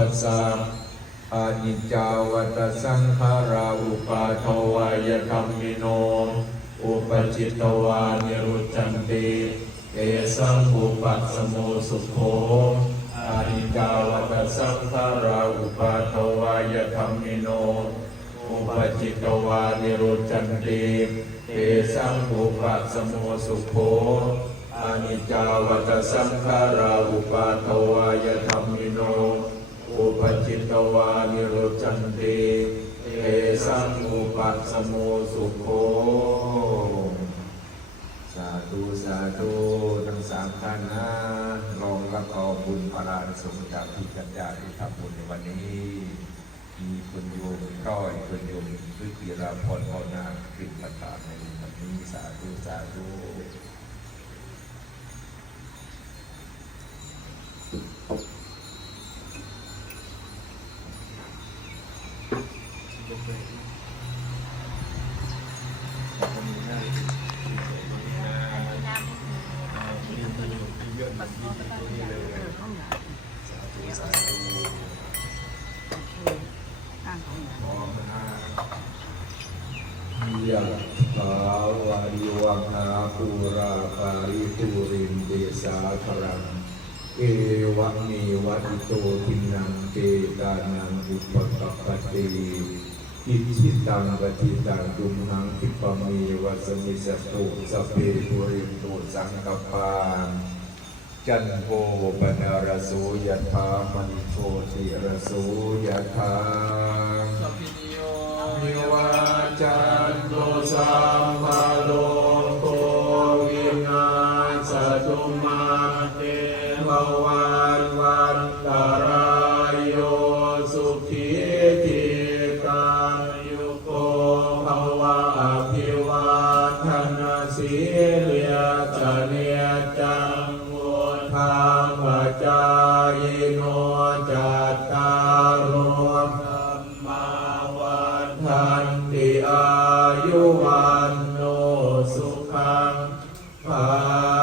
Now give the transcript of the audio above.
อานิจจาวัตสังขาราอุปาทวายธรรมิโน อุปจิตตวานิรุจันติเอสังอุปัสสโมสุโขอานิจจาวัตสังขาราอุปาทวายธรรมิโน อุปจิตตวานิรุจันติเอสังอุปัสสโมสุโขอานิจจาวัตสังขาราอุปาทวายธรรม ตวานิโรจจันติเอสังอุปัสโมสุโขสาธุสาธุทั้งสามท่านนะลองละกอบุญพระราสมจากที่กัญญาที่ทำบุญในวันนี้ มีคุณโยมก้อยคุณโยมวิกิราพรพรนาคริปตาในวันนี้สาธุสาธุ ยะถาวาริวังอาปูราปาริปุรินเดสาครังเอวะเมวะอิโตทินังเปตานังอุปกปปติ อิชิตังปฏิตังดุมหังคิปะเมวะสมิสตุสพเพปุรินโตสังกปานจันโทปนารโสยถามณิโชติรโสยถาสัพพิโยมิวาจันโตสัมภะโลโกวินาศตุมาเตภว จังวุธาปัจจายโนจัตตารุธรรมาวันทันติอายุวันโนสุขังภา